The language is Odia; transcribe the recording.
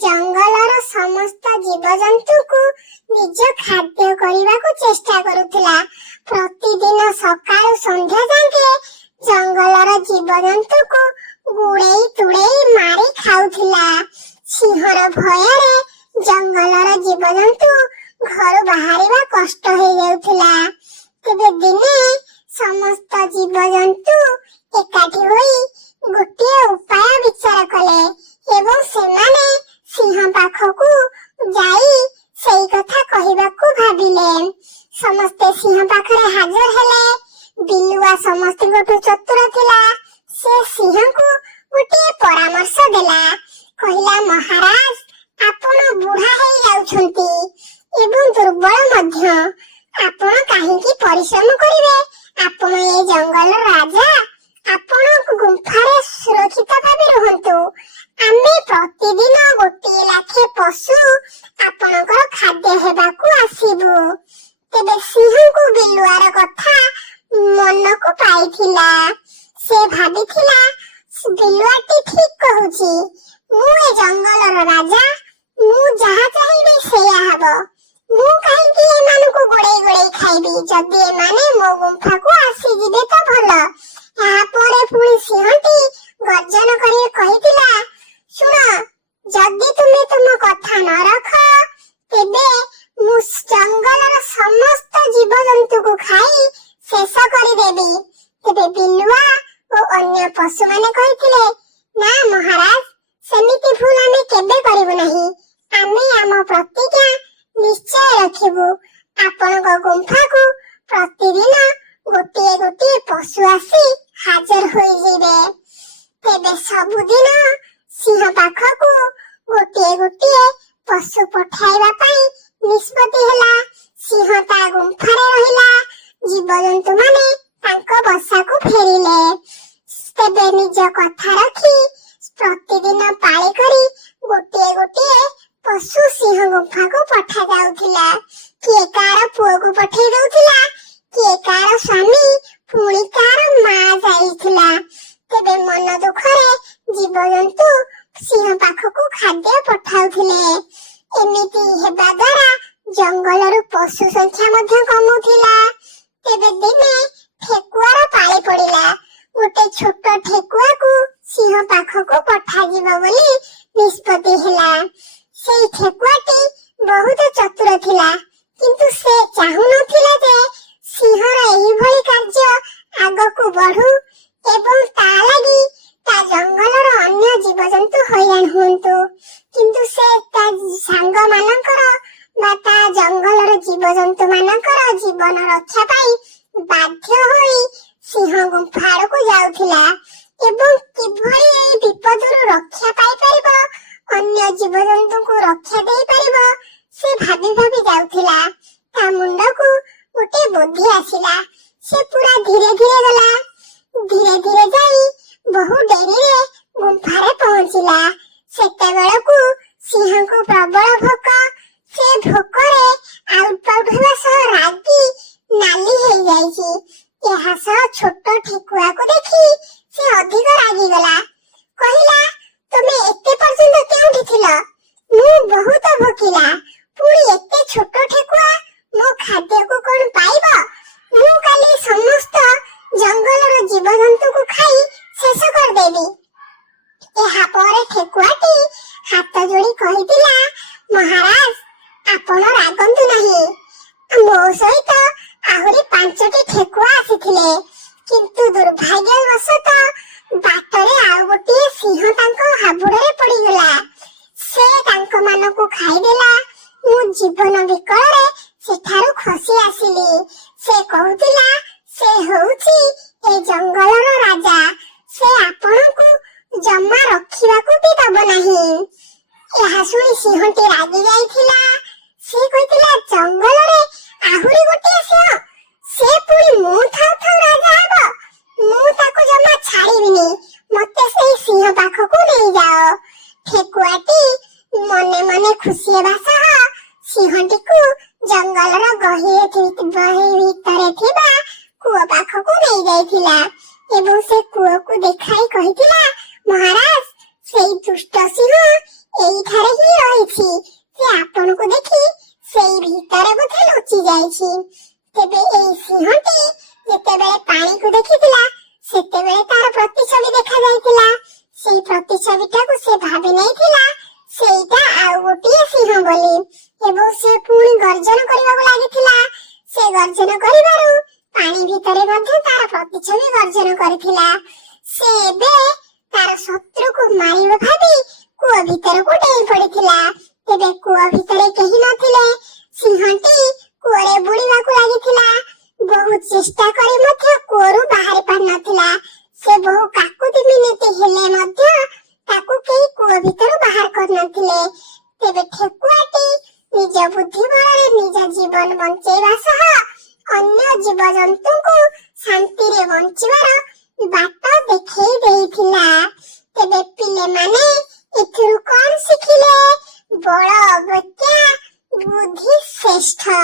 ଜଙ୍ଗଲର ସମସ୍ତ ଜୀବଜନ୍ତୁଙ୍କୁ ନିଜ ଖାଦ୍ୟ କରିବାକୁ ଚେଷ୍ଟା କରୁଥିଲା। ପ୍ରତିଦିନ ସକାଳୁ ସନ୍ଧ୍ୟା ଯାକେ ଜଙ୍ଗଲର ଜୀବଜନ୍ତୁଙ୍କୁ ଗୁଡେଇ ତୁଡେଇ ମାରି ଖାଉଥିଲା। ସିଂହର ଭୟରେ ଜଙ୍ଗଲର ଜୀବଜନ୍ତୁ ଘରୁ ବାହାରିବା କଷ୍ଟ ହେଇଯାଉଥିଲା। ତେବେ ଦିନେ ସମସ୍ତ ଜୀବଜନ୍ତୁ ଏକାଠି ହୋଇ ଗୋଟିଏ ଉପାୟ ବିଚାର କଲେ ଏବଂ ସେମାନେ ସିଂହ ପାଖକୁ ଯାଇ ସେଇ କଥା କହିବାକୁ ଭାବିଲେ। ସମସ୍ତେ ସିଂହ ପାଖରେ ହାଜର ହେଲେ। ବିଲୁଆ ସମସ୍ତଙ୍କଠୁ ଚତୁର ଥିଲା। ସେ ସିଂହକୁ ଗୋଟିଏ ପରାମର୍ଶ ଦେଲା। କହିଲା, ମହାରାଜ, ଆପଣ ବୁଢା ହେଇଯାଉଛନ୍ତି ଏବଂ ଦୁର୍ବଳ ମଧ୍ୟ। ଆପଣ କାହିଁକି ପରିଶ୍ରମ କରିବେ? ଆପଣ ଏ ଜଙ୍ଗଲର ରାଜା। ଆପଣ ଗୁମ୍ଫାରେ ସୁରକ୍ଷିତ ଭାବେ ରୁହନ୍ତୁ। ଆମେ ପ୍ରତିଦିନ ଗୋଟିଏ ଲାଖେ ପଶୁ ଆପଣଙ୍କର ଖାଦ୍ୟ ହେବାକୁ ଆସିବୁ। ତେବେ ସିଂହକୁ ବିଲୁଆର କଥା ମନକୁ ପାଇଥିଲା। ସେ ଭାବିଥିଲା, ବିଲୁଆଟି ଠିକ କହୁଛି। ମୁଁ ଏ ଜଙ୍ଗଲର ରାଜା। ମୁଁ ଯାହା ଚାହିଁବି ସେଇଆ ହବ। ମୁଁ କାହିଁକି ଏମାନଙ୍କୁ ଗୋଡେଇ ଗୋଡେଇ ଖାଇବି? ଯଦି ଏମାନେ ମୋ ଗୁମ୍ଫାକୁ ଆସିଯିବେ ତ ଭଲ। ଏହାପରେ ପୁଣି ସିଂହଟି ଗର୍ଜନ କରି କହିଥିଲା, ଶୁଣ, ଯଦି ତୁମେ ତୁମ କଥା ନ ରଖ ତେବେ ମୁଁ ଜଙ୍ଗଲର ସମସ୍ତ ଜୀବଜନ୍ତୁଙ୍କୁ ଖାଇ ଶେଷ କରିଦେବି। ତେବେ ବିଲୁଆ ଓ ଅନ୍ୟ ପଶୁମାନେ କହିଥିଲେ, ନା ମହାରାଜ, ସେମିତି ଭୁଲ ଆମେ କେବେ କରିବୁ ନାହିଁ। ଆମେ ଆମ ପ୍ରତିଜ୍ଞା ନିଶ୍ଚୟ ରଖିବୁ। ଆପଣଙ୍କ ଗୁମ୍ଫାକୁ ପ୍ରତିଦିନ ଗୋଟିଏ ଗୋଟିଏ ପଶୁ ଆସି ହାଜର ହୋଇଯିବେ। ତେବେ ସବୁଦିନ ସିଂହ ପାଖକୁ ଗୋଟିଏ ଗୋଟିଏ ପଶୁ ପଠାଇବା ପାଇଁ ନିଷ୍ପତ୍ତି ହେଲା। ସିଂହ ତା ଗୁମ୍ଫାରେ ରହିଲା। ଜୀବଜନ୍ତୁ ମାନେ ତାଙ୍କ ବସାକୁ ଫେରିଲେ। ତେବେ ନିଜ କଥା ରଖି ପ୍ରତିଦିନ ପାଳି କରି ଗୋଟିଏ ଗୋଟିଏ ପଶୁ ସିଂହ ଗୁମ୍ଫାକୁ ପଠା ଯାଉଥିଲା। କିଏ କାହାର ପୁଅକୁ ପଠେଇ ଦଉଥିଲା, କିଏ କାହାର ସ୍ୱାମୀ, ପୁଣି କାହାର ମା ଯାଇଥିଲା। ତେବେ ମନ ଦୁଃଖରେ ଜୀବଜନ୍ତୁ ସିଂହ ପାଖକୁ ଖାଦ୍ୟ ପଠାଉଥିଲେ। ଏମିତି ହେବା ଦ୍ୱାରା ଜଙ୍ଗଲରୁ ପଶୁ ସଂଖ୍ୟା ମଧ୍ୟ କମୁଥିଲା। ତେବେ ଦିନେ ଠେକୁଆର ପାଳି ପଡିଲା। ଗୋଟେ ଛୋଟ ଠେକୁଆକୁ ସିଂହ ପାଖକୁ ପଠାଯିବ ବୋଲି ନିଷ୍ପତ୍ତି ହେଲା। ସେଇ ଠେକୁଆଟି ବହୁତ ଚତୁର ଥିଲା, କିନ୍ତୁ ସେ ଚାହୁଁନଥିଲା ଯେ ସିଂହର ଏହିଭଳି କାର୍ଯ୍ୟ ଆଗକୁ ବଢୁ ଏବଂ ତା ଲାଗି ତା ଜଙ୍ଗଲର ଅନ୍ୟ ଜୀବଜନ୍ତୁ ହଇରାଣ ହୁଅନ୍ତୁ। କିନ୍ତୁ ସେ ତା ସାଙ୍ଗ ମାନଙ୍କର ବା ତା ଜଙ୍ଗଲର ଜୀବଜନ୍ତୁ ମାନଙ୍କର ଜୀବନ ରକ୍ଷା ପାଇଁ ବାଧ୍ୟ ହୋଇ ସିଂହ ଗୁମ୍ଫା ଆଡକୁ ଯାଉଥିଲା ଏବଂ କିଭଳି ଏହି ବିପଦରୁ ରକ୍ଷା ପାଇପାରିବ, ଅନ୍ୟ ଜୀବଜନ୍ତୁଙ୍କୁ ରକ୍ଷା ଦେଇପାରିବ, ସେ ଭାବି ଭାବି ଯାଉଥିଲା। ତା ମୁଣ୍ଡକୁ ଗୋଟେ ବୁଦ୍ଧି ଆସିଲା। ସେ ପୁରା ଧୀରେ ଧୀରେ ଗଲା। ଧୀରେ ଧୀରେ ଯାଇ ବହୁ ଡେରିରେ ଗୁମ୍ଫାରେ ପହଞ୍ଚିଲା। ସେତେବେଳକୁ ସିଂହକୁ ପ୍ରବଳ ଭୋକ। ସେ ଭୋକରେ ଆଉଟ ପାଉଟ ହେବା ସହ ରାଗି ନାଲି ହେଇଯାଇଛି। ଏହା ସହ ଛୋଟ ଠେକୁଆକୁ ଦେଖି ସେ ଅଧିକ ରାଗିଗଲା। କହିଲା, ତମେ ଏତେ ପର୍ଯ୍ୟନ୍ତ କେଉଁଠି ଥିଲ? ମୁଁ ବହୁତ ଭୋକିଲା। ପୁଣି ଏତେ ଛୋଟ ଠେକୁଆ ମୋ ଖାଦ୍ୟକୁ କଣ ପାଇବ? ମୁଁ କାଲି ସମସ୍ତ ଜଙ୍ଗଲର ଜୀବଜନ୍ତୁଙ୍କୁ ଖାଇ ଶେଷ କରିଦେବି। ଏହା ପରେ ଠେକୁଆଟି ହାତ ଯୋଡ଼ି କହିଥିଲା, ମହାରାଜ, ଆପଣ ରାଗନ୍ତୁ ନାହିଁ। ମୋ ସହିତ ଆହୁରି 5ଟି ଠେକୁଆ ଆସିଥିଲେ, କିନ୍ତୁ ଦୁର୍ଭାଗ୍ୟବଶତଃ ବାଟରେ ଆଉ ଗୋଟିଏ ସିଂହ ତାଙ୍କ ହାବୁଡରେ ପଡିଗଲା। ସେ ତାଙ୍କ ମାନଙ୍କୁ ଖାଇଦେଲା। ମୁଁ ଜୀବନ ବିକଳରେ ସେଠାରୁ ଖସି ଆସିଲି। ସେ କହୁଥିଲା, ସେ ହେଉଛି ଏ ଜଙ୍ଗଲର ରାଜା। ସେ ଆପଣଙ୍କୁ ଜମା ରଖିବାକୁ ବି ଦବ ନାହିଁ। ଏହା ଶୁଣି ସିଂହଟି ରାଗି ଯାଇଥିଲା। ସେ କହିଥିଲା, ଜଙ୍ଗଲରେ ଆହୁରି ଗୋଟିଏ ସିଂହ, ସେ ପୁଣି ମୁଁ ଥାଉ ଥାଉ ରାଜା ହବ? ମୁଁ ତାକୁ ଜମା ଛାଡ଼ିବିନି। ମତେ ସେଇ ସିଂହ ପାଖକୁ ନେଇଯାଅ। ଠେକୁଆଟି ମନେ ମନେ ଖୁସି ହେବା ସହ ସିଂହଟିକୁ ଜଙ୍ଗଲର ଗହୀର ଭିତରେ ଥିବା କୂଅ ପାଖକୁ ନେଇଯାଇଥିଲା ଏବଂ ସେ କୂଅକୁ ଦେଖାଇ କହିଥିଲା, ମହାରାଜ, ସେଇ ଦୁଷ୍ଟ ସିଂହ ଏଇଠାରେ ହିଁ ରହିଛି। ସେ ଆପଣଙ୍କୁ ଦେଖି ସେଇ ଭିତରେ ବୋଧେ ଲୁଚି ଯାଇଛି। ତେବେ ଏଇ ସିଂହଟି ଯେତେବେଳେ ପାଣିକୁ ଦେଖିଥିଲା ସେତେବେଳେ ତାର ପ୍ରତିଛବି ଦେଖାଯାଇଥିଲା। ସେଇ ପ୍ରତିଛବିଟାକୁ ସେ ଭାବି ନେଇଥିଲା ସେଇଟା ଆଉ ଗୋଟିଏ ସିଂହ ବୋଲି ଏବଂ ସେ ପୁଣି ଗର୍ଜନ କରିବାକୁ ଲାଗିଥିଲା। ସେ ଗର୍ଜନ କରିବାରୁ ପାଣି ଭିତରେ ମଧ୍ୟ ତାର ପ୍ରତିଛବି ଗର୍ଜନ କରିଥିଲା। ସେ ଏବେ ତାର ଶତ୍ରୁକୁ ମାରିବ ଭାବି କୂଅ ଭିତରକୁ ଡେଇଁ ପଡିଥିଲା। ତେବେ କୂଅ ଭିତରେ କେହି ନଥିଲେ। ସିଂହଟି କୂଅରେ ବୁଡ଼ିବାକୁ ଲାଗିଥିଲା। ବହୁ ଚେଷ୍ଟା କରି ମଧ୍ୟ କୂଅରୁ ବାହାରି ପାରିନଥିଲା। ସେ ବହୁ କାକୁତି ମିନତି ହେଲେ ମଧ୍ୟ ତାକୁ କେହି କୂଅ ଭିତରୁ ବାହାର କରିନଥିଲେ। ତେବେ ଠେକୁଆଟି ନିଜ ବୁଦ୍ଧି ବଳରେ ନିଜ ଜୀବନ ବଞ୍ଚେଇବା ସହ ଅନ୍ୟ ଜୀବଜନ୍ତୁଙ୍କୁ ଶାନ୍ତିରେ ବଞ୍ଚିବାର ବାଟ ଦେଖେଇ ଦେଇଥିଲା। ତେବେ ପିଲେମାନେ ଏଥିରୁ କଣ ଶିଖିଲେ? ବଳ ଅପେକ୍ଷା ବୁଦ୍ଧି ଶ୍ରେଷ୍ଠ।